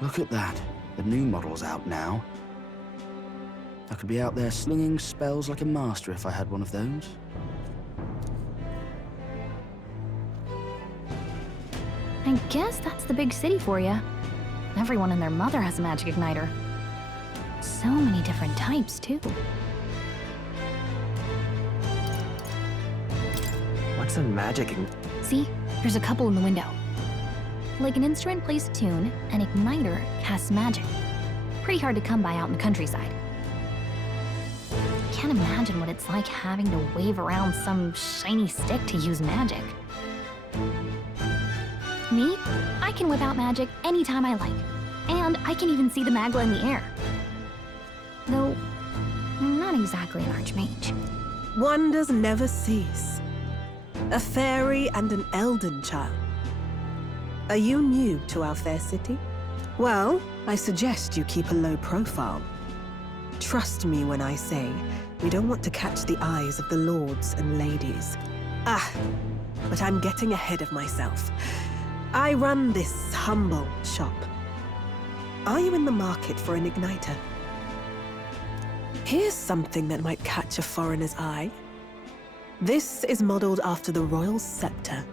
Look at that. The new model's out now. I could be out there slinging spells like a master if I had one of those. I guess that's the big city for you. Everyone and their mother has a magic igniter. So many different types, too. What's a magic See? There's a couple in the window. Like an instrument plays a tune, an igniter casts magic. Pretty hard to come by out in the countryside. Can't imagine what it's like having to wave around some shiny stick to use magic. Me? I can whip out magic anytime I like. And I can even see the Magla in the air. Though, I'm not exactly an archmage. Wonders never cease. A fairy and an Elden child. Are you new to our fair city? Well, I suggest you keep a low profile. Trust me when I say we don't want to catch the eyes of the lords and ladies. But I'm getting ahead of myself. I run this humble shop. Are you in the market for an igniter? Here's something that might catch a foreigner's eye. This is modeled after the royal scepter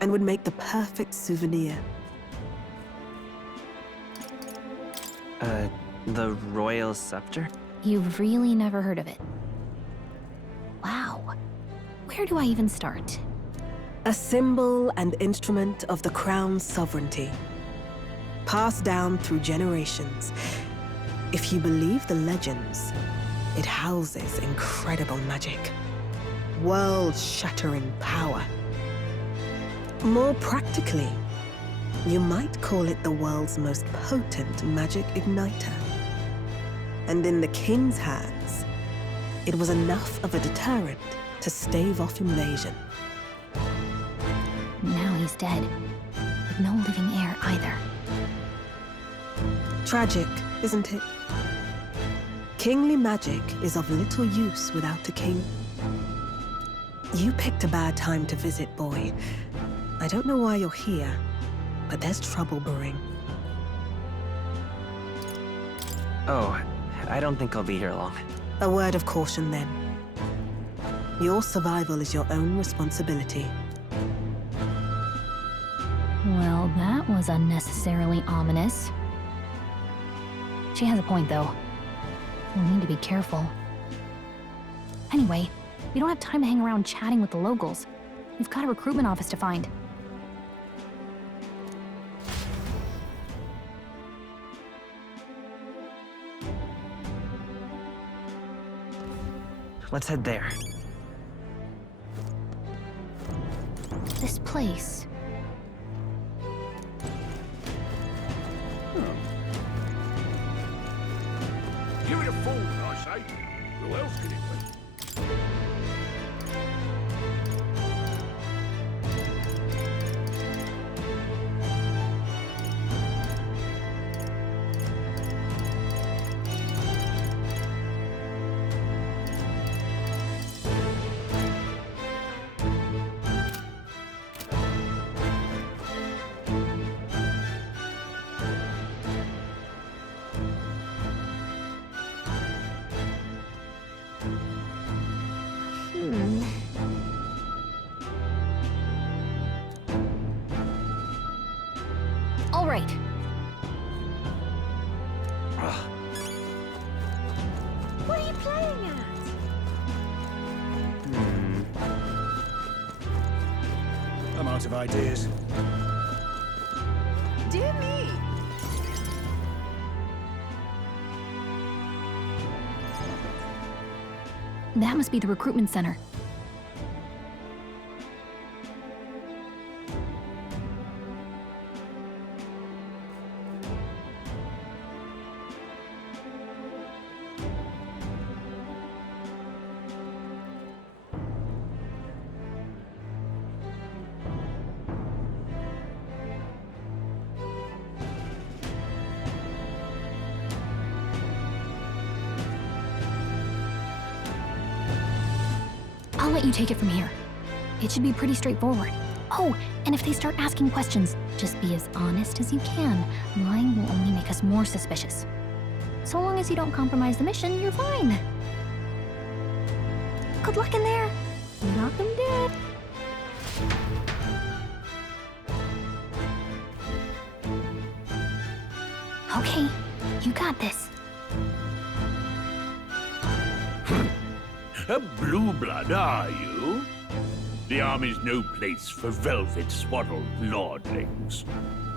and would make the perfect souvenir. The royal scepter? You've really never heard of it. Wow. Where do I even start? A symbol and instrument of the crown's sovereignty, passed down through generations. If you believe the legends, it houses incredible magic, world-shattering power. More practically, you might call it the world's most potent magic igniter. And in the king's hands, it was enough of a deterrent to stave off invasion. Now he's dead, with no living heir either. Tragic, isn't it? Kingly magic is of little use without a king. You picked a bad time to visit, boy. I don't know why you're here, but there's trouble brewing. Oh, I don't think I'll be here long. A word of caution, then. Your survival is your own responsibility. Well, that was unnecessarily ominous. She has a point, though. We'll need to be careful. Anyway, we don't have time to hang around chatting with the locals. We've got a recruitment office to find. Let's head there. This place. Give it a fool, I say. Who else could it be? All right. What are you playing at? I'm out of ideas. Dear me. That must be the recruitment center. I'll let you take it from here. It should be pretty straightforward. Oh, And if they start asking questions, just be as honest as you can. Lying will only make us more suspicious. So long as you don't compromise the mission, you're fine. Good luck in there. Knock 'em dead. Okay, you got this. A blue blood, are you? The army's no place for velvet-swaddled lordlings.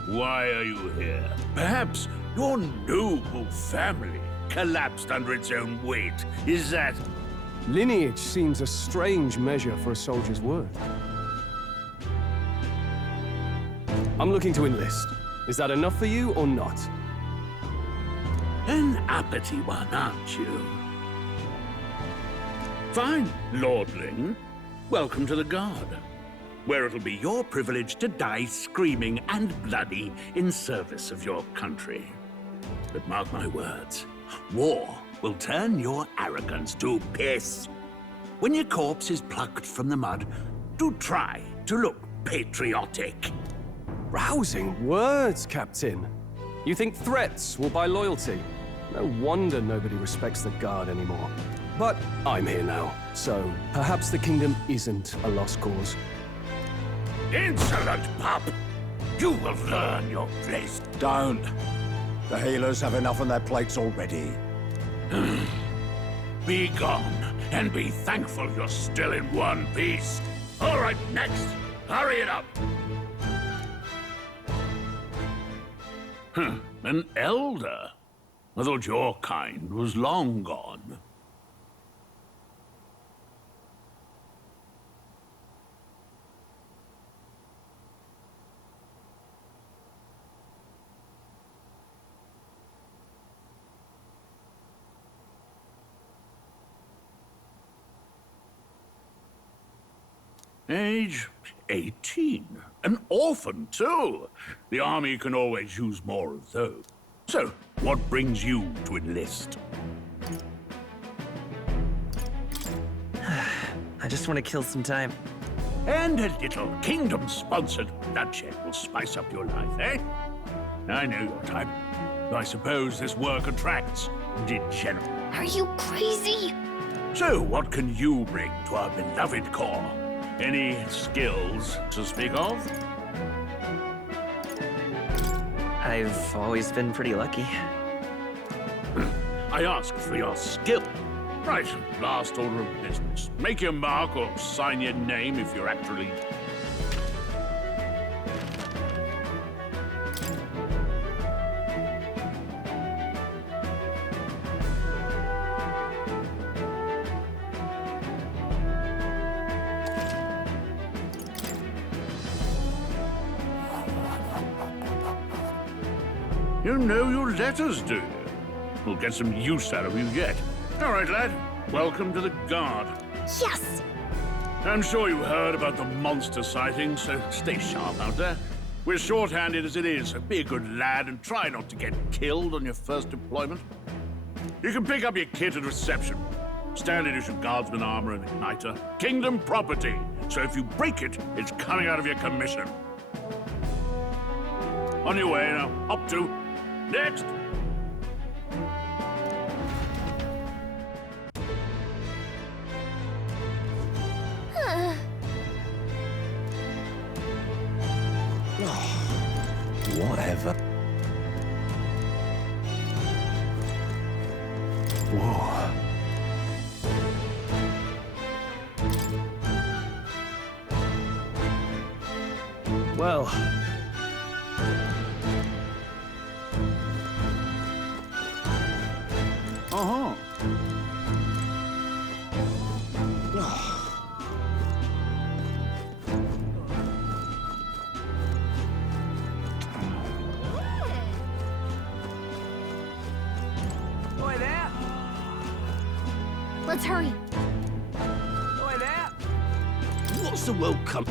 Why are you here? Perhaps your noble family collapsed under its own weight. Is that... Lineage seems a strange measure for a soldier's worth. I'm looking to enlist. Is that enough for you or not? An uppity one, aren't you? Fine, lordling. Welcome to the Guard, where it'll be your privilege to die screaming and bloody in service of your country. But mark my words, war will turn your arrogance to piss. When your corpse is plucked from the mud, do try to look patriotic. Rousing words, Captain. You think threats will buy loyalty? No wonder nobody respects the Guard anymore. But I'm here now, so perhaps the kingdom isn't a lost cause. Insolent pup! You will learn your place. Don't. The healers have enough on their plates already. Be gone, and be thankful you're still in one piece. All right, next. Hurry it up. An elder? I thought your kind was long gone. Age 18. An orphan, too. The army can always use more of those. So, what brings you to enlist? I just want to kill some time. And a little kingdom-sponsored bloodshed will spice up your life, eh? I know your type. I suppose this work attracts degenerates. Are you crazy? So, what can you bring to our beloved corps? Any skills to speak of? I've always been pretty lucky. I asked for your skill. Right, last order of business. Make your mark or sign your name if you're actually... You know your letters, do you? We'll get some use out of you yet. All right, lad. Welcome to the Guard. Yes! I'm sure you heard about the monster sighting, so stay sharp out there. We're short-handed as it is, so be a good lad and try not to get killed on your first deployment. You can pick up your kit at reception. Standard issue guardsman armor and igniter. Kingdom property, so if you break it, it's coming out of your commission. On your way now. Up to. Next! Whatever. Whoa. Well... Uh-huh. Boy, there! Let's hurry. Boy, there! What's the world come?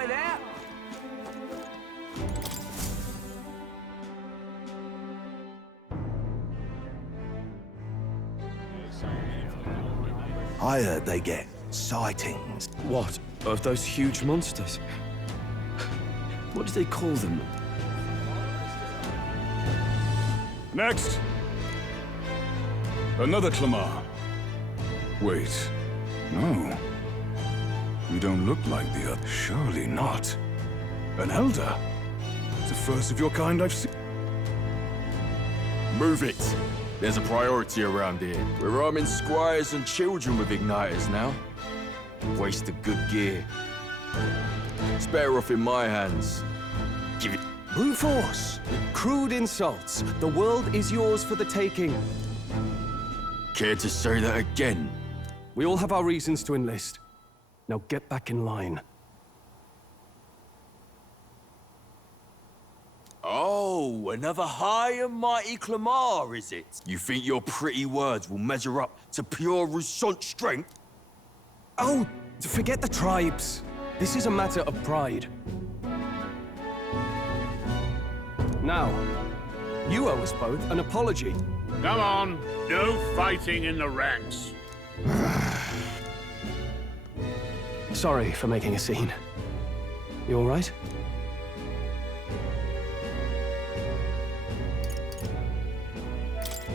going out. I heard they get sightings. What? Of those huge monsters? What do they call them? Next! Another Clamar. Wait. No. You don't look like the other. Surely not. An Elder? The first of your kind I've seen. Move it! There's a priority around here. We're arming squires and children with igniters now. Waste of good gear. It's better off in my hands. Give it. Brute force! Crude insults. The world is yours for the taking. Care to say that again? We all have our reasons to enlist. Now get back in line. Oh, another high and mighty Clamar, is it? You think your pretty words will measure up to pure Rousant strength? Oh, forget the tribes. This is a matter of pride. Now, you owe us both an apology. Come on, no fighting in the ranks. Sorry for making a scene. You all right?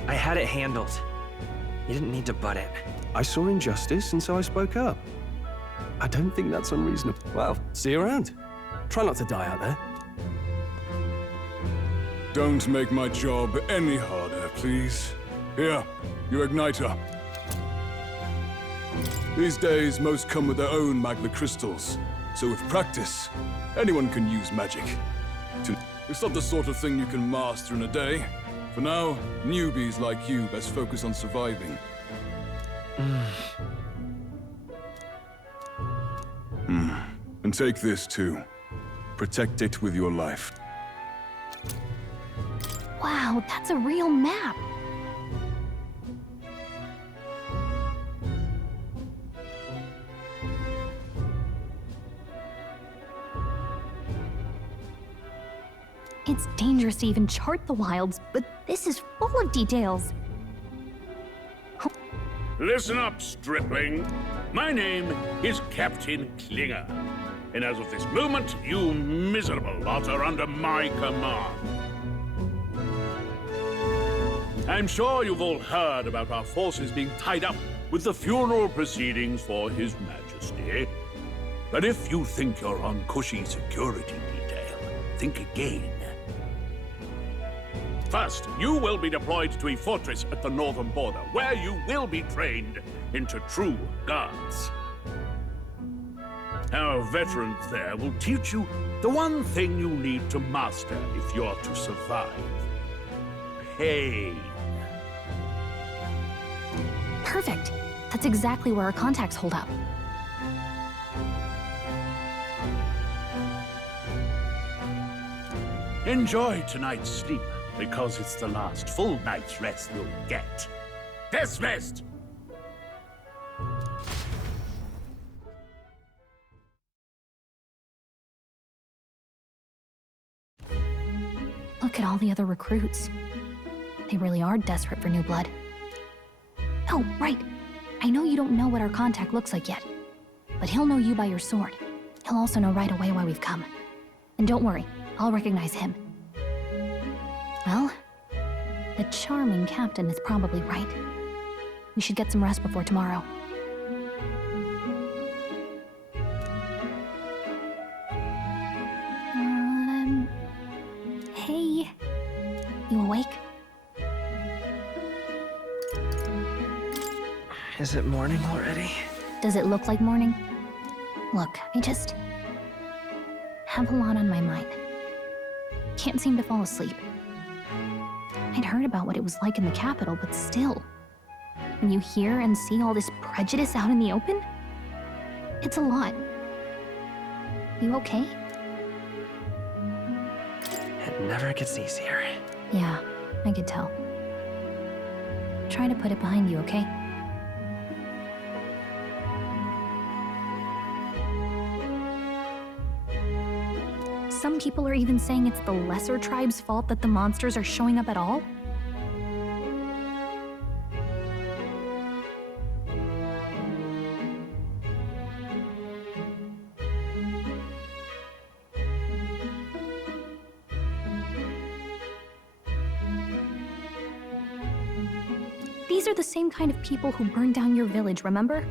I had it handled. You didn't need to butt it. I saw injustice, and so I spoke up. I don't think that's unreasonable. Well, see you around. Try not to die out there. Don't make my job any harder, please. Here, your igniter. These days, most come with their own magma crystals. So with practice, anyone can use magic. It's not the sort of thing you can master in a day. For now, newbies like you best focus on surviving. And take this too. Protect it with your life. Wow, that's a real map. It's dangerous to even chart the wilds, but this is full of details. Listen up, stripling. My name is Captain Klinger. And as of this moment, you miserable lot are under my command. I'm sure you've all heard about our forces being tied up with the funeral proceedings for His Majesty. But if you think you're on cushy security detail, think again. First, you will be deployed to a fortress at the northern border, where you will be trained into true guards. Our veterans there will teach you the one thing you need to master if you're to survive. Pain. Perfect. That's exactly where our contacts hold up. Enjoy tonight's sleep, because it's the last full night's rest you'll get. Dismissed! Look at all the other recruits. They really are desperate for new blood. Oh, right. I know you don't know what our contact looks like yet, but he'll know you by your sword. He'll also know right away why we've come. And don't worry, I'll recognize him. Well, the charming captain is probably right. We should get some rest before tomorrow. Hey. You awake? Is it morning already? Does it look like morning? Look, I just have a lot on my mind. Can't seem to fall asleep. I'd heard about what it was like in the capital, but still, when you hear and see all this prejudice out in the open, it's a lot. You okay? It never gets easier. Yeah, I could tell. Try to put it behind you, okay? Some people are even saying it's the lesser tribe's fault that the monsters are showing up at all. These are the same kind of people who burned down your village, remember?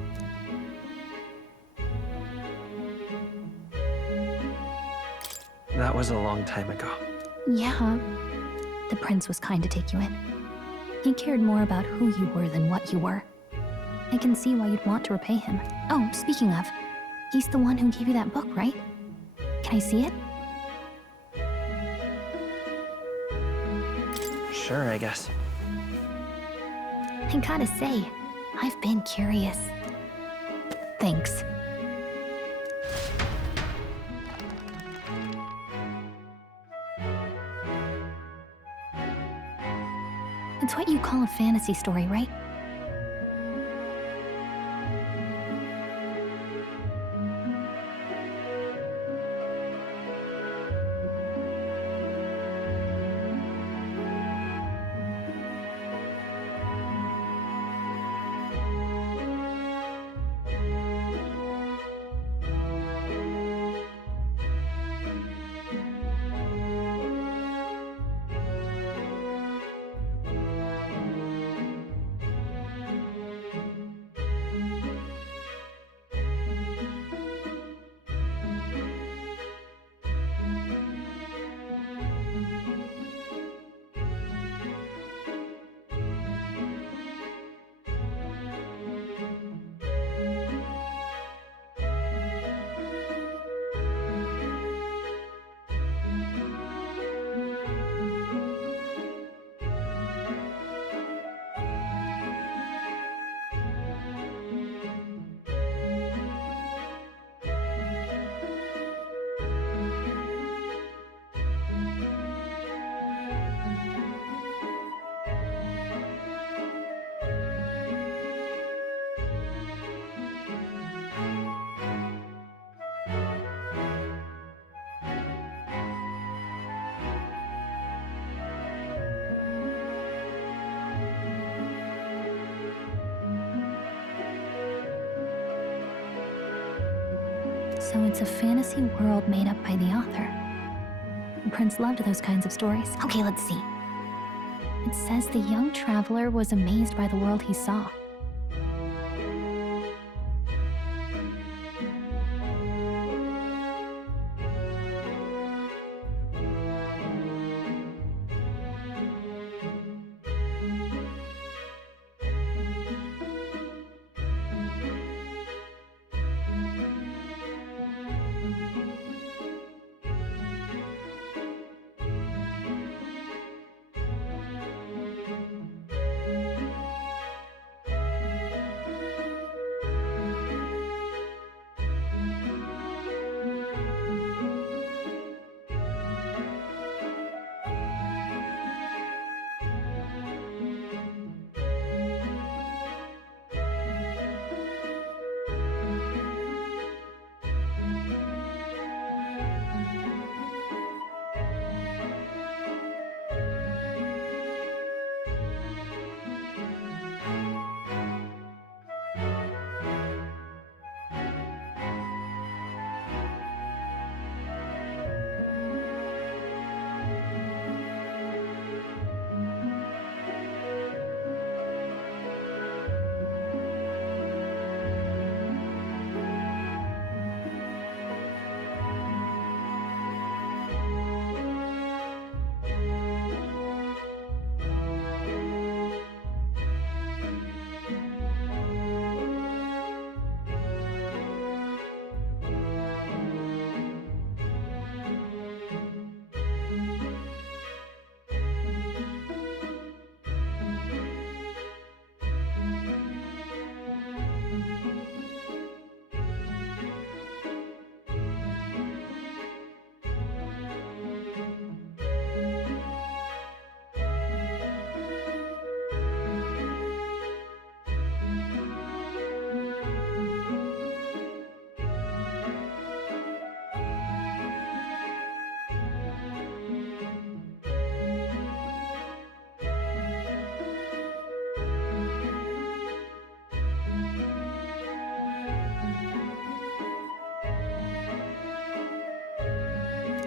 That was a long time ago. Yeah. The prince was kind to take you in. He cared more about who you were than what you were. I can see why you'd want to repay him. Oh, speaking of, he's the one who gave you that book, right? Can I see it? Sure, I guess. I gotta say, I've been curious. Thanks. It's what you call a fantasy story, right? So it's a fantasy world made up by the author. The prince loved those kinds of stories. Okay, let's see. It says the young traveler was amazed by the world he saw.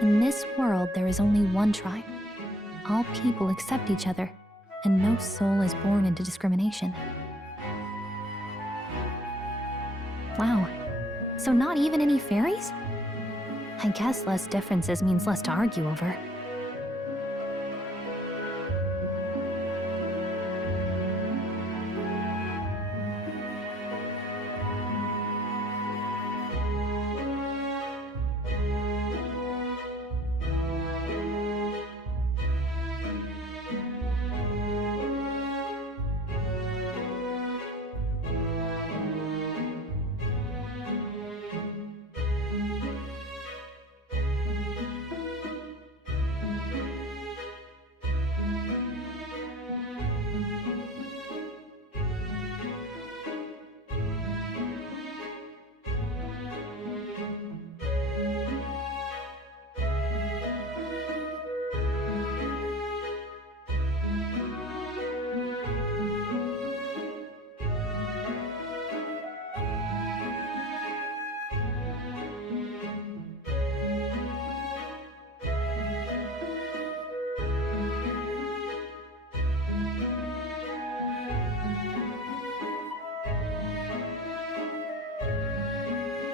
In this world, there is only one tribe. All people accept each other, and no soul is born into discrimination. Wow. So not even any fairies? I guess less differences means less to argue over.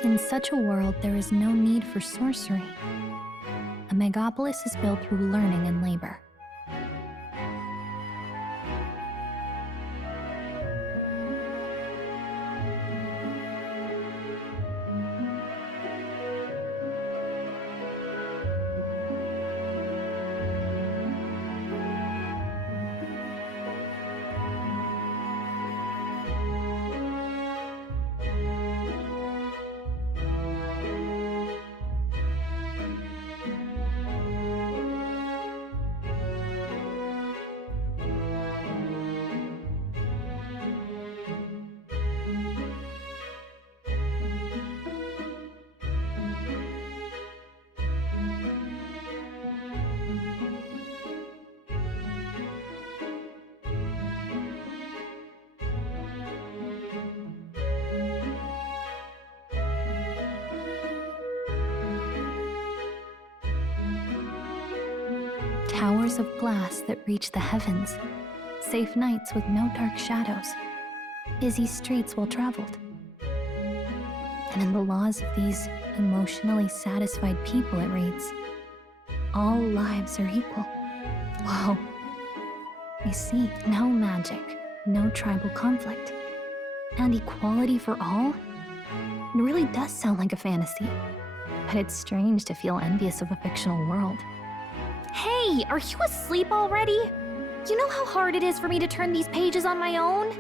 In such a world, there is no need for sorcery. A megapolis is built through learning and labor. Towers of glass that reach the heavens, safe nights with no dark shadows, busy streets well traveled. And in the laws of these emotionally satisfied people, it reads, all lives are equal. Whoa. I see, no magic, no tribal conflict, and equality for all? It really does sound like a fantasy, but it's strange to feel envious of a fictional world. Hey, are you asleep already? You know how hard it is for me to turn these pages on my own?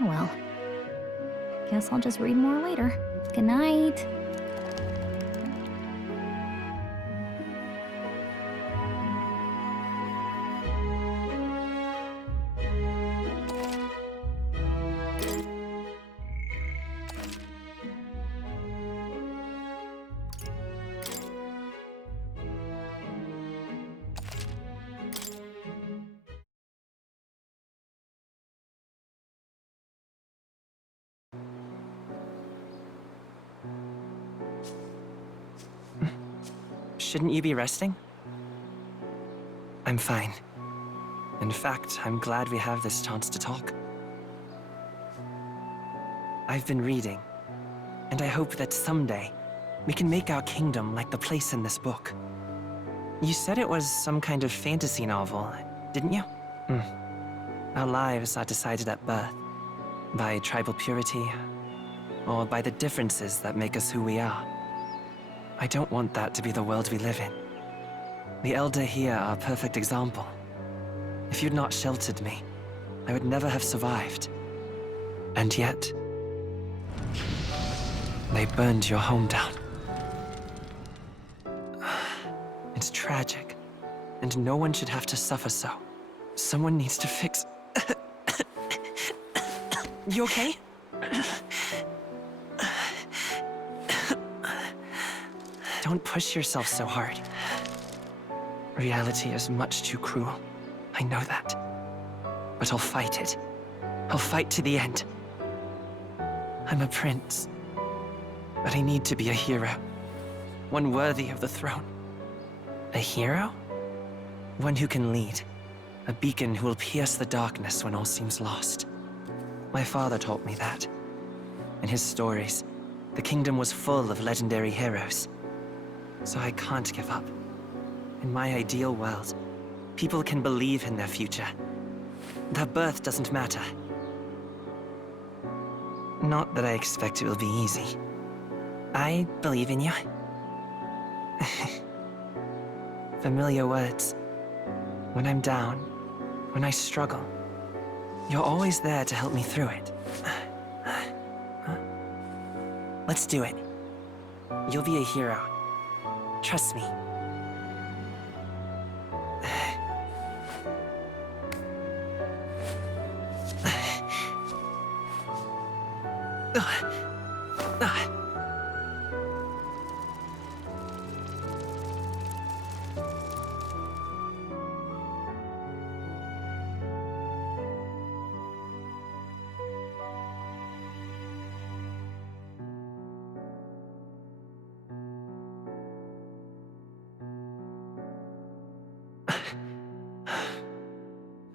Well, guess I'll just read more later. Good night. Shouldn't you be resting? I'm fine. In fact, I'm glad we have this chance to talk. I've been reading, and I hope that someday we can make our kingdom like the place in this book. You said it was some kind of fantasy novel, didn't you? Our lives are decided at birth, by tribal purity, or by the differences that make us who we are. I don't want that to be the world we live in. The Elder here are a perfect example. If you'd not sheltered me, I would never have survived. And yet, they burned your home down. It's tragic, and no one should have to suffer so. Someone needs to fix... You okay? Don't push yourself so hard. Reality is much too cruel. I know that. But I'll fight it. I'll fight to the end. I'm a prince. But I need to be a hero. one worthy of the throne. A hero? One who can lead. A beacon who will pierce the darkness when all seems lost. My father taught me that. In his stories, the kingdom was full of legendary heroes. So I can't give up. In my ideal world, people can believe in their future. Their birth doesn't matter. Not that I expect it will be easy. I believe in you. Familiar words. When I'm down, when I struggle, you're always there to help me through it. Let's do it. You'll be a hero. Trust me.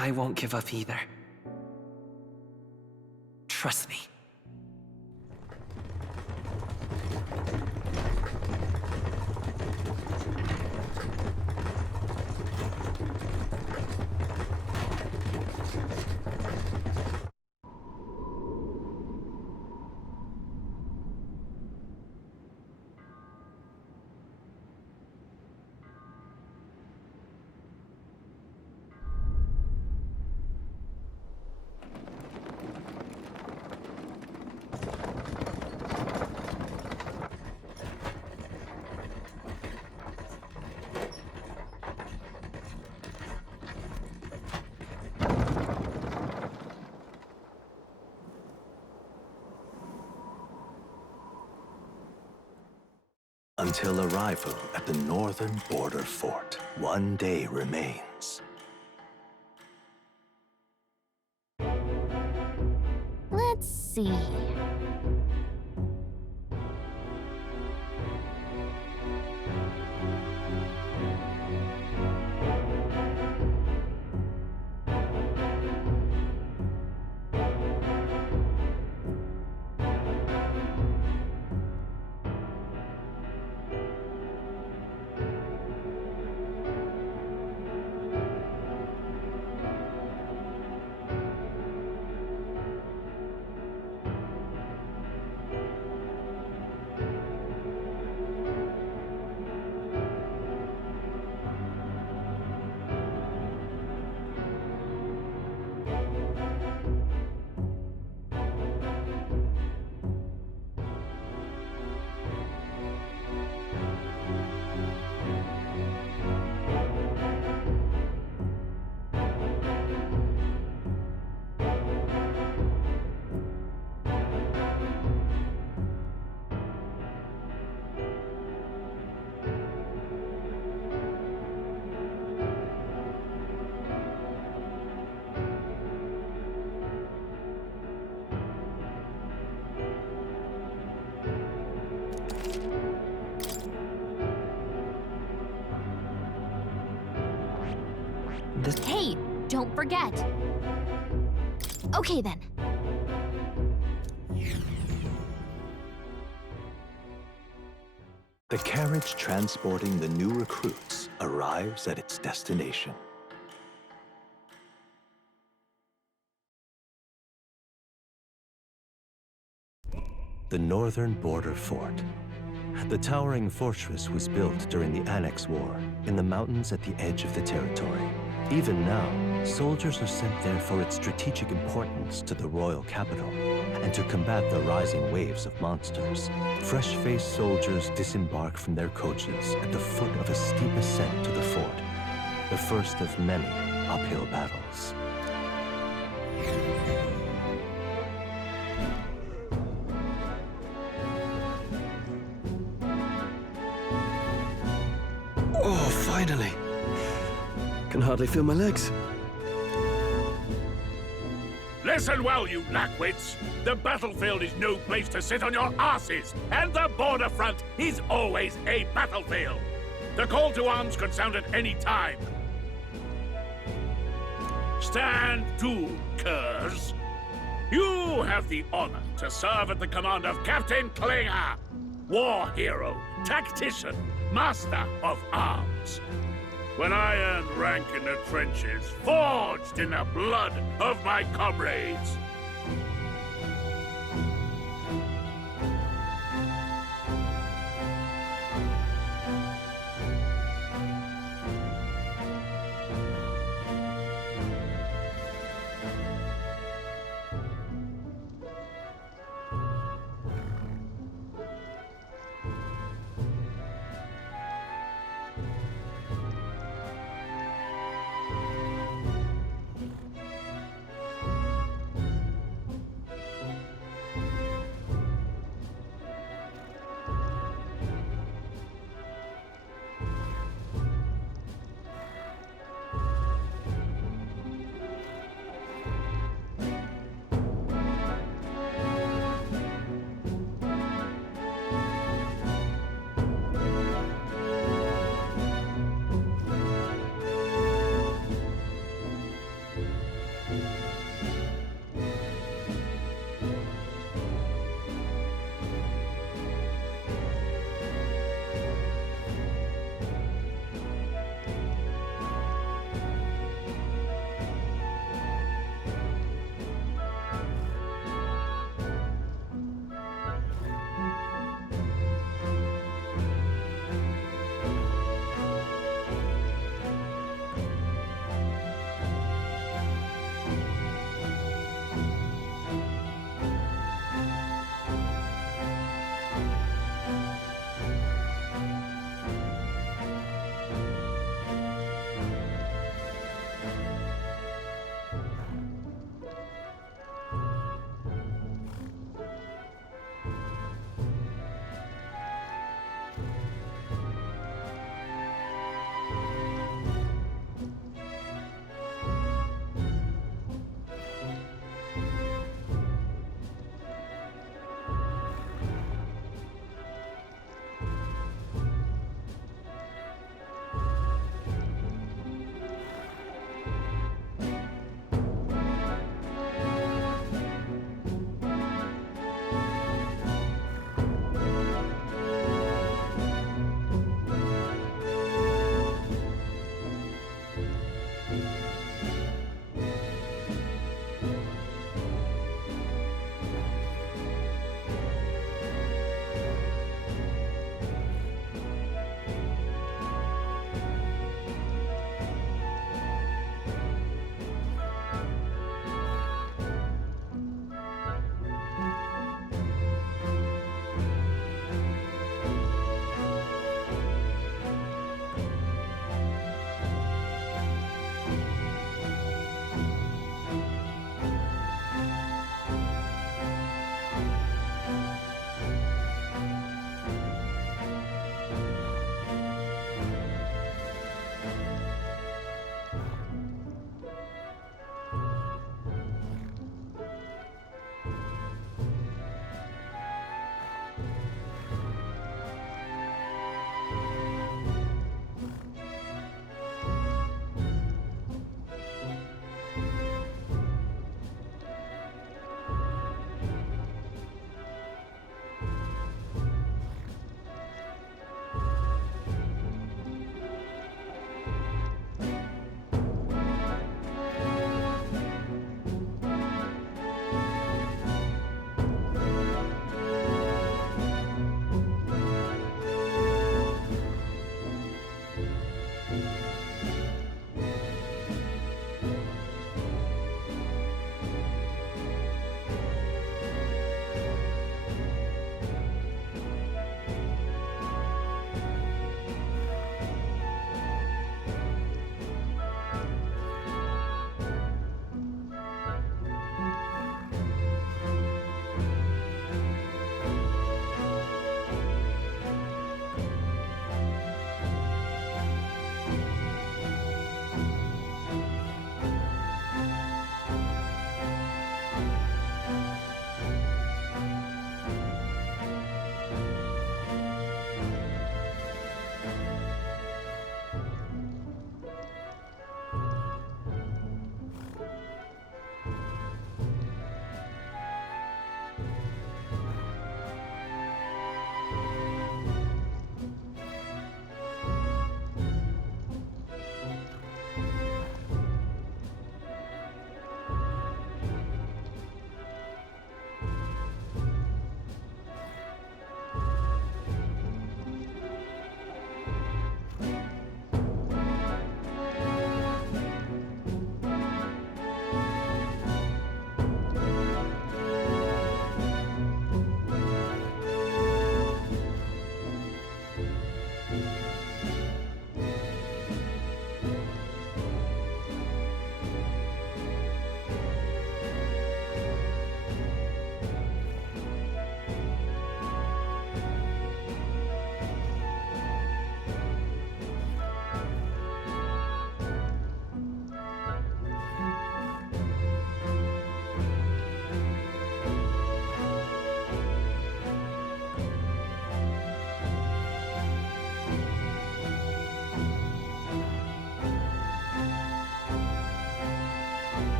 I won't give up either. Trust me. Until arrival at the northern border fort, one day remains. Let's see. Hey, don't forget. Okay then. The carriage transporting the new recruits arrives at its destination. The northern border fort. The towering fortress was built during the Annex War in the mountains at the edge of the territory. Even now, soldiers are sent there for its strategic importance to the royal capital and to combat the rising waves of monsters. Fresh-faced soldiers disembark from their coaches at the foot of a steep ascent to the fort, the first of many uphill battles. Oh, finally! Can hardly feel my legs. Listen well, you lackwits. The battlefield is no place to sit on your asses, and the border front is always a battlefield. The call to arms could sound at any time. Stand to, curs. You have the honor to serve at the command of Captain Klinger, war hero, tactician, master of arms. When I earned rank in the trenches, forged in the blood of my comrades.